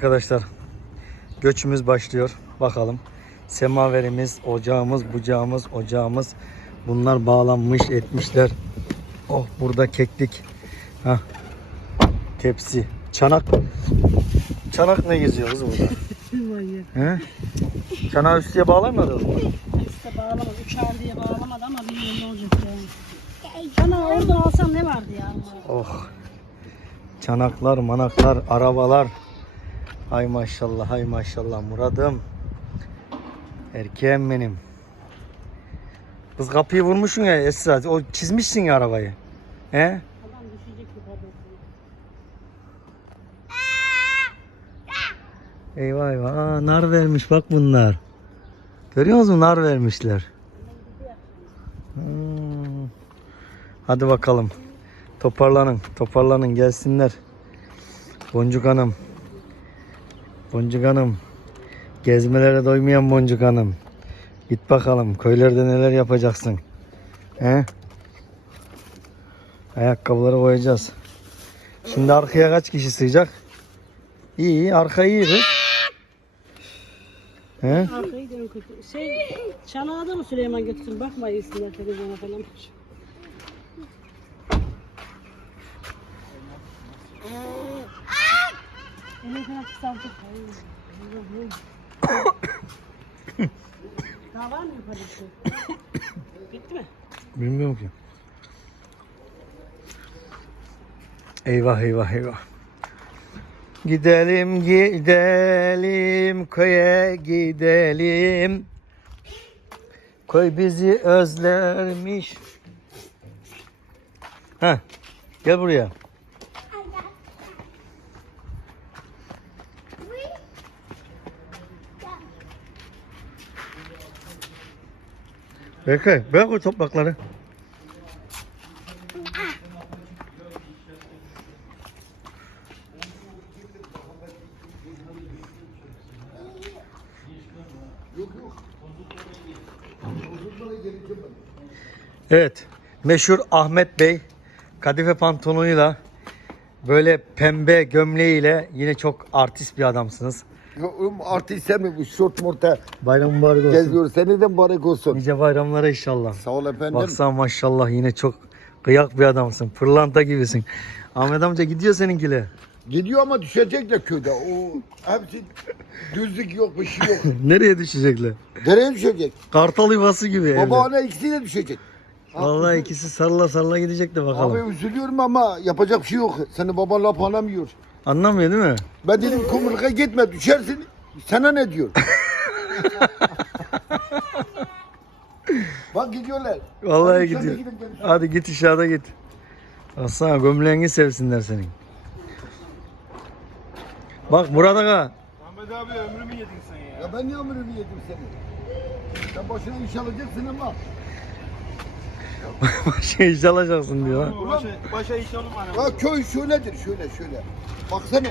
Arkadaşlar göçümüz başlıyor. Bakalım. Semaverimiz, ocağımız, bucağımız, ocağımız. Bunlar bağlanmış etmişler. Oh burada keklik. Hah. Tepsi. Çanak. Çanak ne geziyoruz burada? He? Çanağı üstüye bağlamadınız mı? İşte bağlamadı. Uçağın diye bağlamadı ama bilmiyorum ne olacak yani. Sana oradan alsam ne vardı ya? Oh. Çanaklar, manaklar, arabalar. Hay maşallah, hay maşallah Muradım. Erkeğim benim. Kız kapıyı vurmuşsun ya Esra. O çizmişsin ya arabayı. He? Eyvah eyvah. Aa, nar vermiş bak bunlar. Görüyor musun? Nar vermişler. Hmm. Hadi bakalım. Toparlanın. Toparlanın. Gelsinler. Boncuk Hanım. Boncuk Hanım. Gezmelere doymayan Boncuk Hanım. Git bakalım. Köylerde neler yapacaksın? He? Ayakkabıları koyacağız. Şimdi arkaya kaç kişi sığacak? İyi, iyi. Arka iyi. kız. He? Arkayı dön kötü. Şey, çanağı da mı Süleyman götürsün? Bakma iyisinler televizyona falan. Elini falan kısaltıp. Daha var mı yukarı bir şey? Bitti mi? Bilmiyorum ki. Eyvah eyvah eyvah. Gidelim gidelim köye gidelim. Köy bizi özlermiş. Ha, gel buraya. Berkay bırak o toprakları. Evet. Meşhur Ahmet Bey kadife pantolonuyla böyle pembe gömleğiyle yine çok artist bir adamsınız. Oğlum artist sen mi bu şort morta Bayram mübarek olsun. geziyor. Seni de mübarek olsun. Nice bayramlara inşallah. Sağ ol efendim. Baksana maşallah yine çok kıyak bir adamsın. Pırlanta gibisin. Ahmet amca gidiyor seninkiyle. Gidiyor ama düşecek de köyde. O hepsi düzlük yok bir şey yok. Nereye düşecekler? Dereye düşecek. Kartal yuvası gibi evde. Baba ana ikisi de düşecek. Vallahi ikisi sarıla sarıla gidecek de bakalım. Abi üzülüyorum ama yapacak bir şey yok. Seni baba laf anlamıyor. Anlamıyor değil mi? Ben dedim kumruka gitme düşersin. Sana ne diyor? Bak gidiyorlar. Vallahi gidiyor. Hadi git inşaata git. Aslan gömleğini sevsinler senin. Bak Murat Aga. Ahmet abi ömrümü yedin sen ya. Ya ben niye ömrümü yedim seni? Sen başına iş alacaksın ama. Şey iş alacaksın diyor. ha. Başa, başa iş alım bana. Ya köy şöyledir şöyle şöyle. Baksana.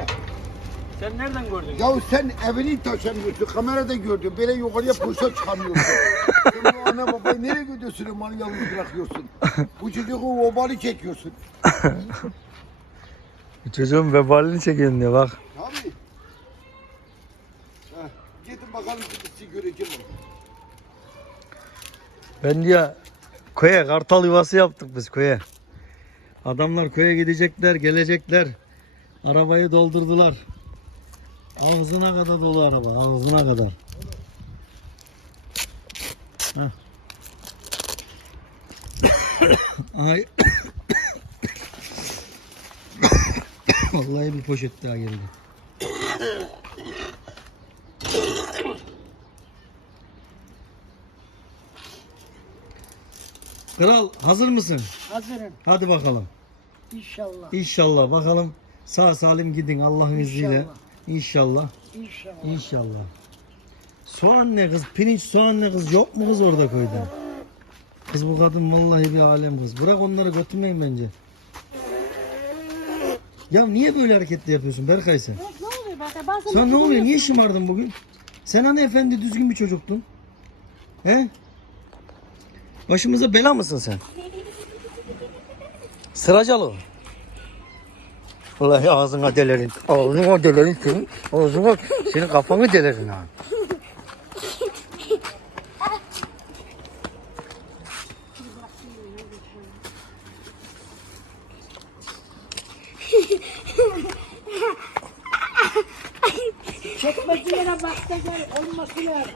Sen nereden gördün? Ya sen evini taşımıyorsun. Kamerada gördüm. Böyle yukarıya poşet çıkamıyorsun. sen bu anne babayı nereye gidiyorsun? Umarı yalnız bırakıyorsun. Bu çocuğu obali çekiyorsun. Çocuğun vebalini çekiyorsun diyor bak. Abi. Heh, gidin bakalım sizi göreceğim. Ben diyor köye kartal yuvası yaptık biz köye. Adamlar köye gidecekler, gelecekler. Arabayı doldurdular. Ağzına kadar dolu araba, ağzına kadar. Ay. Vallahi bir poşet daha geldi. Kral hazır mısın? Hazırım. Hadi bakalım. İnşallah. İnşallah bakalım sağ salim gidin Allah'ın izniyle. İnşallah. İnşallah. İnşallah. Soğan ne kız? Pirinç soğan ne kız? Yok mu kız orada köyde? Kız bu kadın vallahi bir alem kız. Bırak onları götürmeyin bence. Ya niye böyle hareketli yapıyorsun Berkay sen? Evet, ne oluyor? Ben seni Sen ne oluyor? Niye şımardın bugün? Sen hani efendi düzgün bir çocuktun? He? Başımıza bela mısın sen? Sıracalı. Vallahi ağzına delerin. Ağzına delerin senin. Ağzına senin kafanı delerin ha. Çekmecelere bak da gel lazım.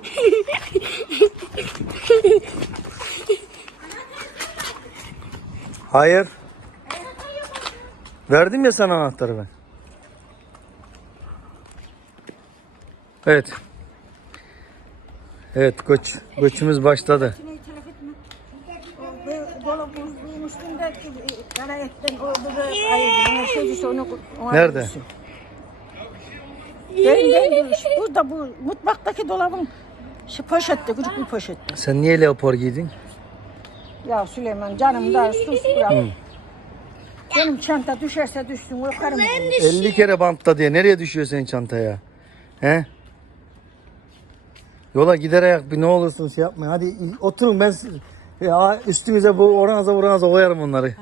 Hayır. Verdim ya sana anahtarı ben. Evet. Evet koç. Koçumuz başladı. Nerede? Ben, ben burada bu mutfaktaki dolabın şu poşette, küçük bir poşette. Sen niye leopar giydin? Ya Süleyman canım da sus bırak. Benim çanta düşerse düşsün korkarım. 50 kere bantla diye nereye düşüyor senin çantaya? He? Yola gider ayak bir ne olursun şey yapmayın. Hadi oturun ben ya üstünüze bu oranıza buranıza koyarım onları.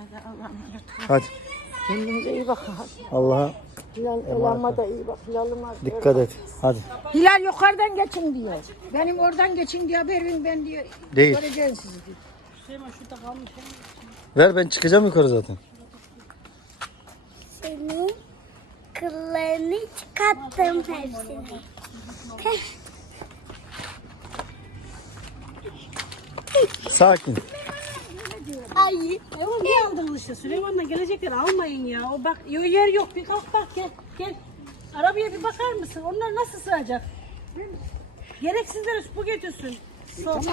Hadi. Kendinize iyi bakın. Allah'a Hilal elama da iyi bak. Hilalıma. dikkat et. Hadi. Hilal yukarıdan geçin diyor. Benim oradan geçin diye haber verin ben diyor. Değil. Göreceğim sizi diyor. Süleyman şurada kalmış. Ver ben çıkacağım yukarı zaten. Senin kıllarını çıkarttım hepsini. Sakin. Ay. Oğlum niye aldınız işte Süleyman'la gelecekler almayın ya. O bak yo- yer yok bir kalk bak gel gel. Arabaya bir bakar mısın? Onlar nasıl sığacak? Gereksizleri bu götürsün. Tamam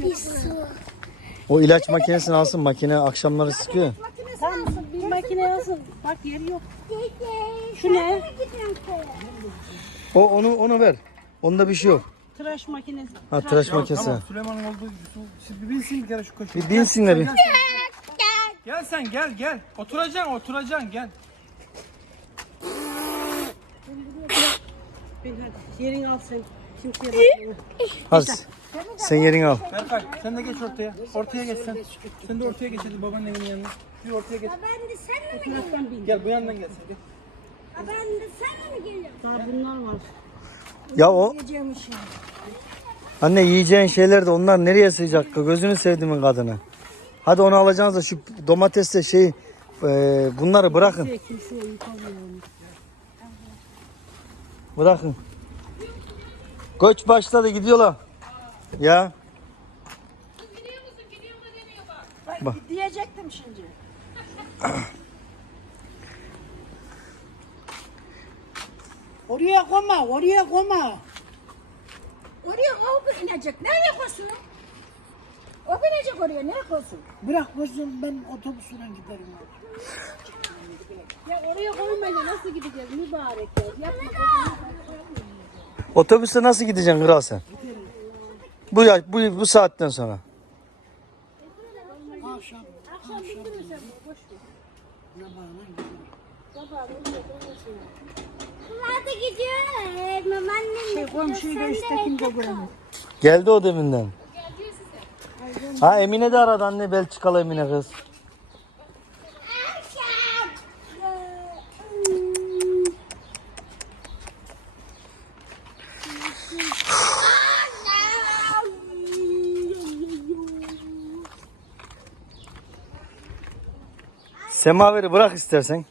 Bir su. O ilaç makinesini alsın. Makine akşamları sıkıyor. Tamam bir makine alsın. Bak yeri yok. Şu ne? O onu onu ver. Onda bir şey yok. Tıraş makinesi. Ha tıraş makinesi. Tamam Süleyman'ın olduğu siz bir binsin bir kere şu koşu. Bir binsinler bir. Gel, gel sen gel gel. Oturacaksın oturacaksın gel. Ben hadi yerini al sen. Kimseye bakma. Hadi. Sen yerini al. Berkay sen de geç ortaya. Ortaya geç sen. Sen de ortaya geç hadi babanın evinin yanına. Bir ortaya geç. Ben de sen mi? Bin. Gel bu yandan gel sen. Gel. Ben de sen mi geliyorum? Daha bunlar var. Ya o Yiyeceğim işi. anne yiyeceğin şeyler de onlar nereye sığacak? Gözünü sevdiğimin kadını. Hadi onu alacağınız da şu domatesle şey e, bunları bırakın. Bırakın. Koç başladı gidiyorlar. Ya Bak. Diyecektim şimdi. Oraya koma, oraya koma. Oraya o inecek. Nereye koysun? O binecek oraya. Nereye koysun? Bırak koşsun ben otobüsüne giderim. Ya oraya koymayla nasıl gideceğiz mübarek ya. Yapma otobüste nasıl gideceksin kral sen? Bu, ya- bu, bu saatten sonra. Babaannem Şey komşuyu da üsttekini de göremez. Geldi o deminden. Ha Emine de aradı anne Belçikalı Emine kız. Semaveri bırak istersen.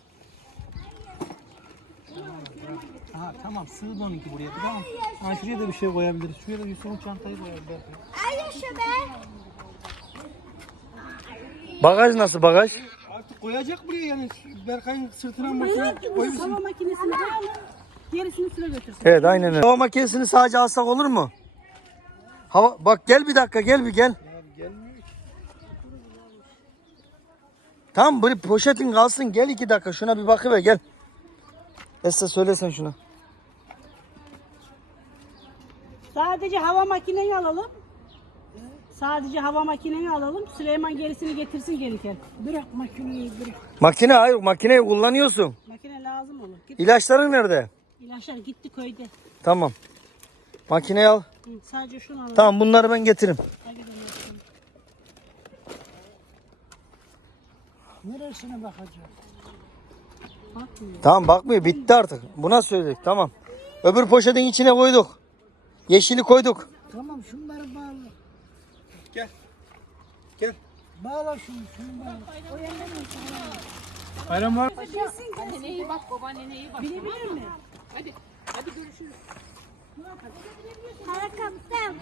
Ha tamam sığdı onunki buraya tamam. Ha şuraya da bir şey koyabiliriz. Şuraya da Yusuf'un çantayı koyabiliriz. Ay yaşa be. Bagaj nasıl bagaj? Artık koyacak buraya yani Berkay'ın sırtına makine Bu koymuş. hava makinesini koyalım. Gerisini süre götürsün. Evet aynen öyle. Hava makinesini sadece alsak olur mu? Hava bak gel bir dakika gel bir gel. Tamam bir poşetin kalsın gel iki dakika şuna bir bakıver gel. Esra söylesen şuna. Sadece hava makineni alalım. Sadece hava makineni alalım. Süleyman gerisini getirsin gelirken. Bırak makineyi bırak. Makine hayır makineyi kullanıyorsun. Makine lazım olur. Git. İlaçların nerede? İlaçlar gitti köyde. Tamam. Makineyi al. Hı, sadece şunu alalım. Tamam bunları ben getiririm. Hadi gidelim. Neresine bakacağım? Tamam bakmıyor bitti artık. Buna söyledik tamam. Öbür poşetin içine koyduk. Yeşili koyduk. Tamam şunları bağla. Gel. Gel. Bağla şunu şunu bağla. Ayran var. Bilebilir mi? Para kaptım.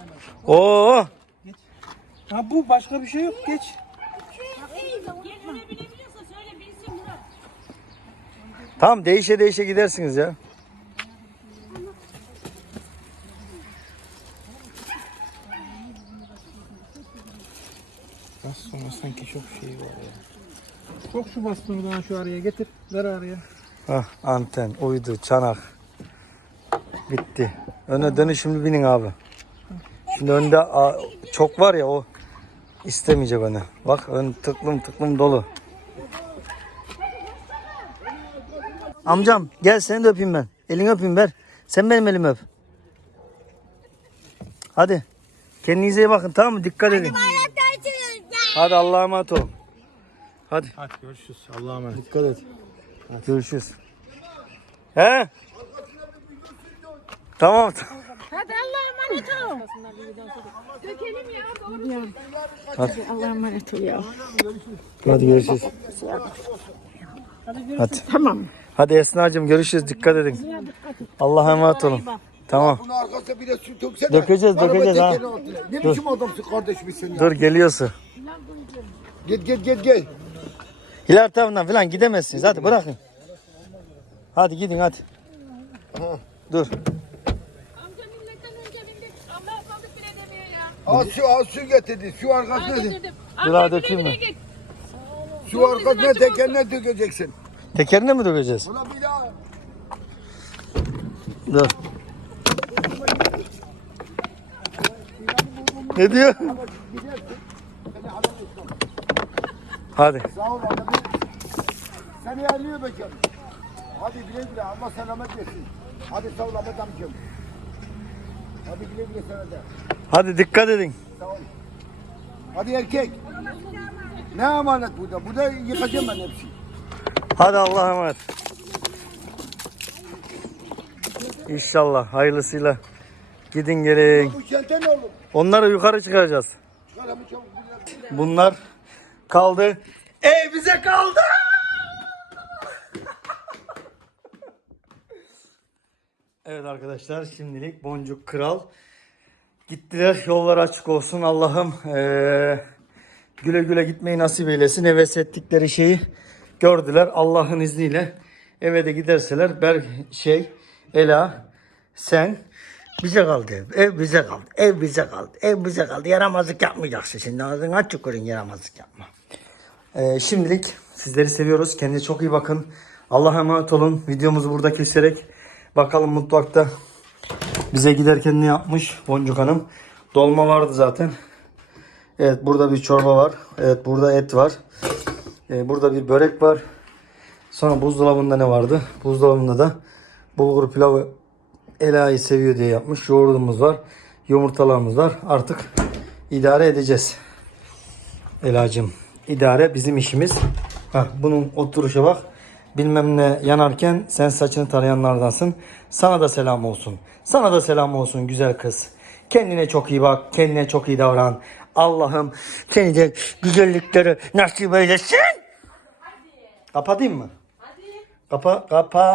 Oo. Ha bu başka bir şey yok. Geç. Tamam değişe değişe gidersiniz ya. Sonra sanki çok şey var ya. Çok şu bastığını bana şu araya getir. Ver araya. Hah, anten, uydu, çanak. Bitti. Öne dönüşümlü binin abi. Şimdi önde a, çok var ya o istemeyecek öne. Bak ön tıklım tıklım dolu. Amcam gel seni de öpeyim ben. Elini öpeyim ver. Sen benim elimi öp. Hadi. Kendinize iyi bakın tamam mı? Dikkat edin. Hadi Allah'a emanet olun. Hadi. Hadi görüşürüz. Allah'a emanet. Dikkat et. Görüşürüz. He? Tamam. Hadi Allah'a emanet ol. Hadi. Allah'a emanet ol ya. Hadi görüşürüz. Hadi. Tamam. Hadi Esna'cığım görüşürüz. Dikkat edin. Allah'a emanet olun. Tamam. Bunun arkasına bir de su döksene. Dökeceğiz, Araba dökeceğiz ha. altına. Ne biçim adamsın kardeşim sen ya. Dur geliyorsun. Git git git git. Hilal tarafından falan gidemezsiniz. Hadi bırakın. Hadi gidin hadi. Dur. Az su az su getirdi. Su arkasına Dur hadi dökeyim mi? su arkasına tekerine dökeceksin. Tekerine mi dökeceğiz? Buna bir daha. Dur. Ne diyor? Hadi. Sağ ol adamım. Seni yerliyor bekar. Hadi güle güle Allah selamet versin. Hadi sağ ol Ahmet amcım. Hadi güle güle sana da. Hadi dikkat edin. Sağ. Hadi erkek. Ne emanet burada? Burada yıkacağım ben hepsini. Hadi Allah'a emanet. İnşallah hayırlısıyla gidin gelin. Bu çente ne oğlum? Onları yukarı çıkaracağız. Çabuk. Bunlar kaldı. Ev bize kaldı. Evet arkadaşlar şimdilik Boncuk Kral gittiler. Yollar açık olsun Allah'ım. eee, güle güle gitmeyi nasip eylesin. Heves ettikleri şeyi gördüler Allah'ın izniyle. Eve de giderseler ber şey Ela sen bize kaldı ev. Bize kaldı. Ev bize kaldı. Ev bize kaldı. Yaramazlık yapmayacaksın şimdi. Ağzını aç yukarı yaramazlık yapma. Ee, şimdilik sizleri seviyoruz. Kendinize çok iyi bakın. Allah'a emanet olun. Videomuzu burada keserek bakalım mutfakta bize giderken ne yapmış Boncuk Hanım. Dolma vardı zaten. Evet burada bir çorba var. Evet burada et var. Ee, burada bir börek var. Sonra buzdolabında ne vardı? Buzdolabında da bulgur pilavı Ela'yı seviyor diye yapmış. Yoğurdumuz var. Yumurtalarımız var. Artık idare edeceğiz. Ela'cığım idare bizim işimiz. Hah, bunun oturuşa bak. Bilmem ne yanarken sen saçını tarayanlardansın. Sana da selam olsun. Sana da selam olsun güzel kız. Kendine çok iyi bak. Kendine çok iyi davran. Allah'ım seni de güzellikleri nasip eylesin. Kapatayım mı? Hadi. Kapa, kapa.